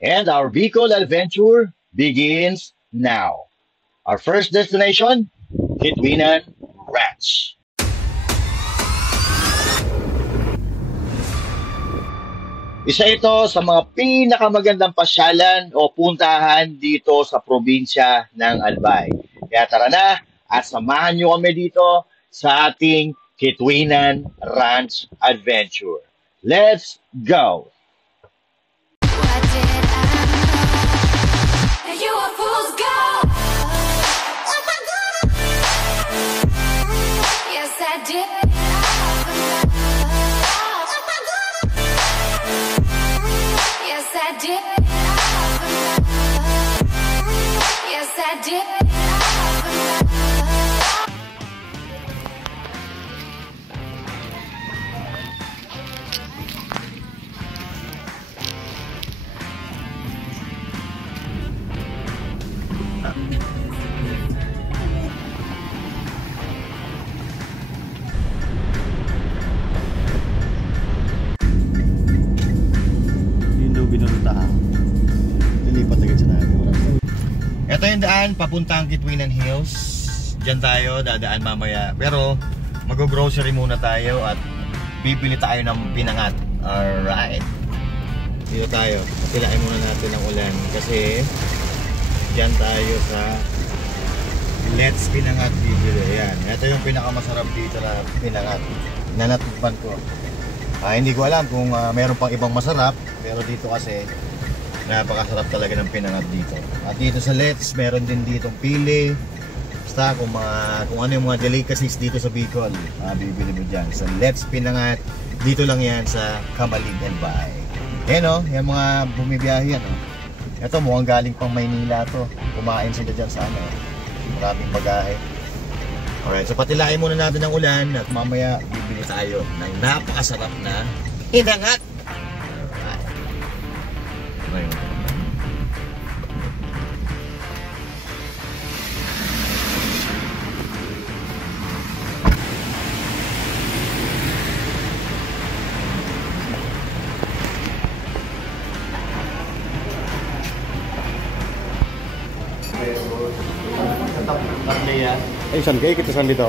And our Bicol adventure begins now. Our first destination, Kitwinan Ranch. Isa ito sa mga pinakamagandang pasyalan o puntahan dito sa probinsya ng Albay. Kaya tara na at samahan nyo kami dito sa ating Kitwinan Ranch Adventure. Let's go! What did I know? You a fool's gold. Yes, I did. Yes, I did. Yes, I did. Ito yung daan papuntang Kitwinan Hills. Diyan tayo dadaan mamaya. Pero mag-grocery muna tayo at bibili tayo ng pinangat. Alright. Dito tayo. Pilain muna natin ang ulan kasi diyan tayo sa Let's Pinangat bibili. Ayan. Ito yung pinakamasarap dito na pinangat. Nanatupan ko. Hindi ko alam kung meron pang ibang masarap. Pero dito kasi napakasarap talaga ng pinangat dito. At dito sa Let's, meron din ditong pili. Basta kung ano yung mga delicacies dito sa Bicol, bibili mo dyan. Sa Let's Pinangat, dito lang yan sa Camalig Albay. Yan o, yan mga bumibiyahe yan o. Ito mukhang galing pang Maynila to. Kumain sila dyan sa ano. Maraming bagahe. Alright, so patilain muna natin ang ulan at mamaya bibili tayo ng napakasarap na pinangat. Alright. Ay, saan kayo? Kita saan dito?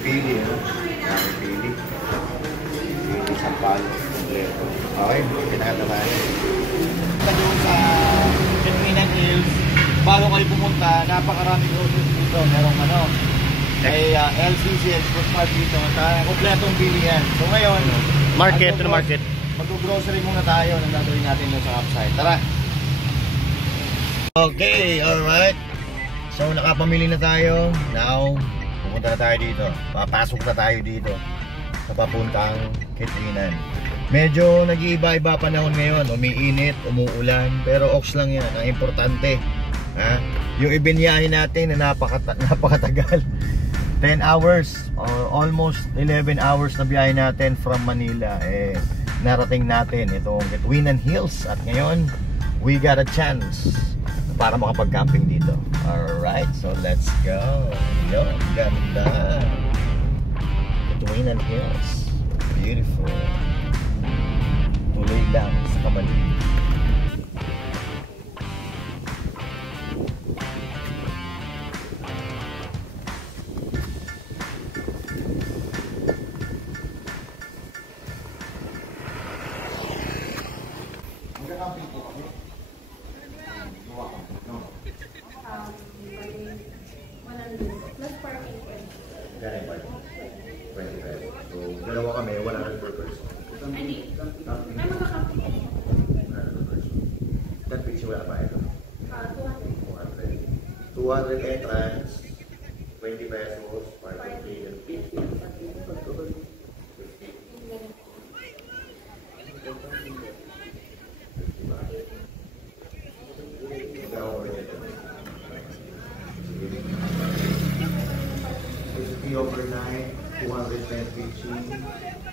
Pili, pili. Pili, sampalo, kompleto. Okay, pinangat na tayo. Doon sa Kitwinan Hills, bago kayo pumunta, napakaraming groceries dito. Merong may LCC Export Mart dito sa kompletong bilihan. So ngayon, market. Mag-grocery muna tayo ng gagawin natin doon sa upside. Tara! Okay, alright. So nakapamili na tayo. Now, pupunta na tayo dito. Papasok na tayo dito sa papuntang Kitwinan. Medyo nag-iiba-iba panahon ngayon. Umiinit, umuulan. Pero ox lang yan. Ang importante, yung ibinyahe natin na napakatagal. 10 hours or almost 11 hours na biyahe natin from Manila. Narating natin itong Kitwinan Hills. At ngayon, we got a chance para makapag-camping dito. Alright, so let's go. Yo, ganda. Kitwinan Hills. Beautiful. Tuloy lang sa Camalig. So, dalawa kami, 100 per person. That picture wala pa ito? 200 entrance, 20 pesos, parking and 50. Overnight, 210 pitching,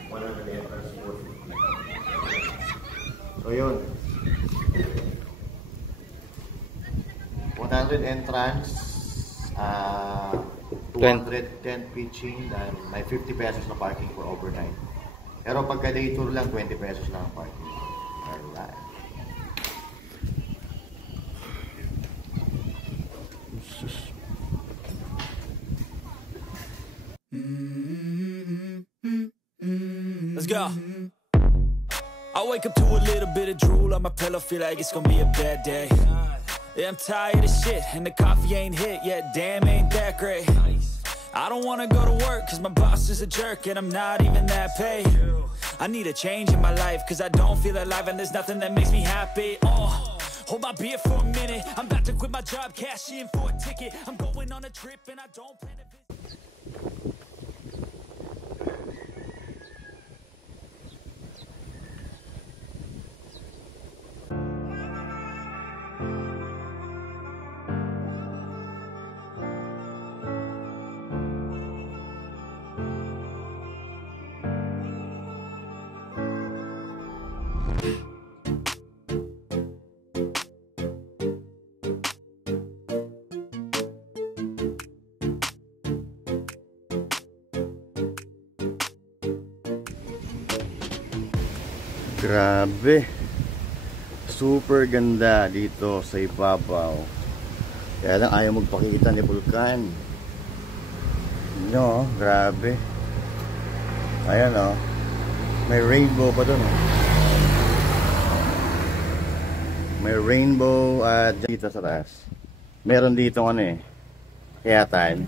100 entrance, 450. So yun. 100 entrance, 210 pitching, and may 50 pesos na parking for overnight. Pero pagka day tour lang, 20 pesos lang ang parking. Alright. Let's go. I wake up to a little bit of drool on my pillow, feel like it's gonna be a bad day. Yeah, I'm tired of shit, and the coffee ain't hit yet, damn, ain't that great. I don't wanna go to work, cause my boss is a jerk, and I'm not even that paid. I need a change in my life, cause I don't feel alive, and there's nothing that makes me happy. Hold my beer for a minute, I'm about to quit my job, cash in for a ticket. I'm going on a trip, and I don't plan to visit. Grabe. Super ganda dito sa ibabaw. Kaya lang ayaw magpakita ni Vulcan. No, grabe. Ayan oh. May rainbow pa doon oh. May rainbow at dito sa taas. Meron dito ano eh. Kayatan.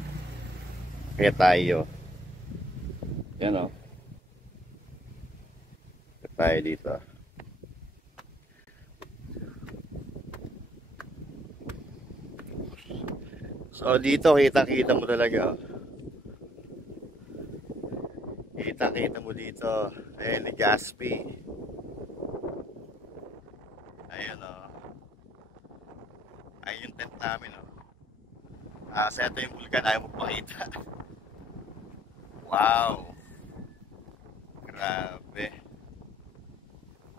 Kaya tayo. Yan oh. Tayo dito. So dito kita-kita mo talaga. Kita-kita mo dito. Ayan, Legazpi. Ayan o. Ayan yung tent namin o. So ito yung Vulcan, ayaw mo pakita. Wow. Grabe.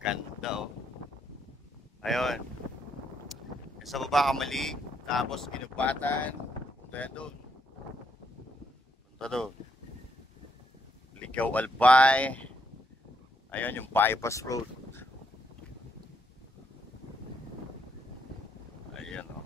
Ganda oh. Ayun. Sa baba ka mali. Tapos Inubatan. Punta doon. Punta doon. Ligaw Albay. Ayun yung bypass road. Ayan oh.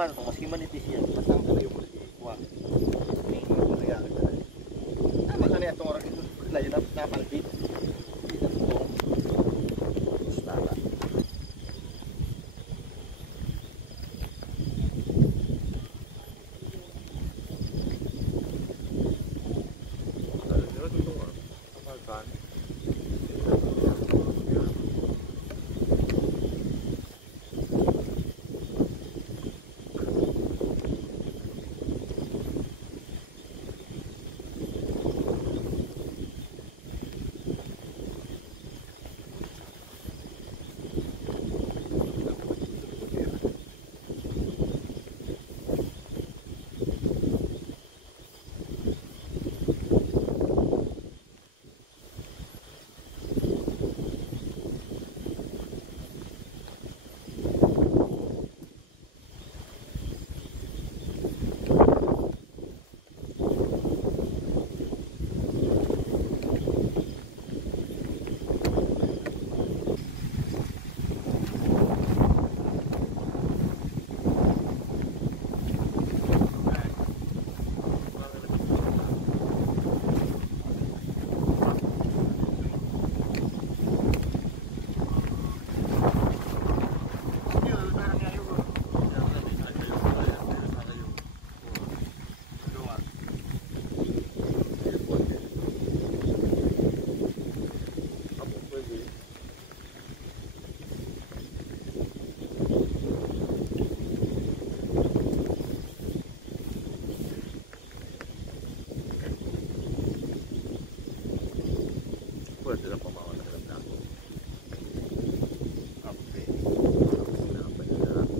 naman ito, maski manipis yan. Basta ang kalayo mo siya. Kuwang. Hindi ko kaya kita. Tama ka na itong oras ito. Layo na napalpit. Hindi na ito. Tama. Pwede lang pamawa na lang ako. Okay. Sinapan niya na lang.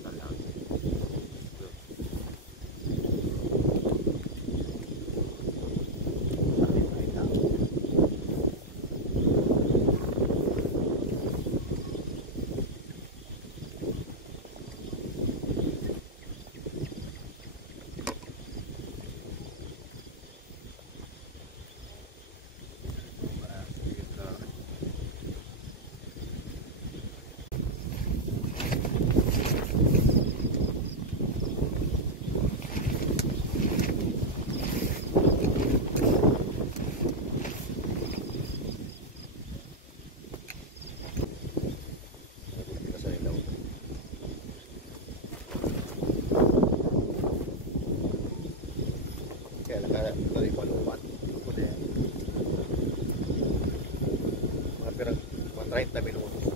Talang. Dari malumat mga pirang 30 minutos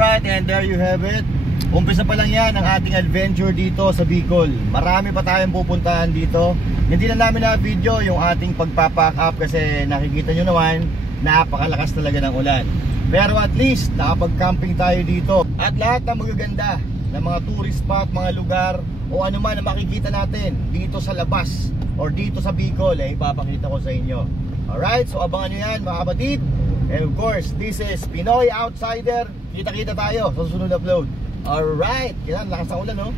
Alright, and there you have it. Umpisa pa lang yan ang ating adventure dito sa Bicol. Marami pa tayong pupuntahan dito. Hindi na namin na-video yung ating pagpapack up kasi nakikita nyo naman, napakalakas talaga ng ulan. Pero at least nakapag-camping tayo dito. At lahat ng magaganda ng mga tourist spot, mga lugar o ano man na makikita natin dito sa labas or dito sa Bicol, ipapakita ko sa inyo. Alright, so abangan nyo yan mga kapatid. And of course, this is Pinoy Outsider Kita-kita tayo sa susunod na upload. Alright, kailan lakas ng ulan, no?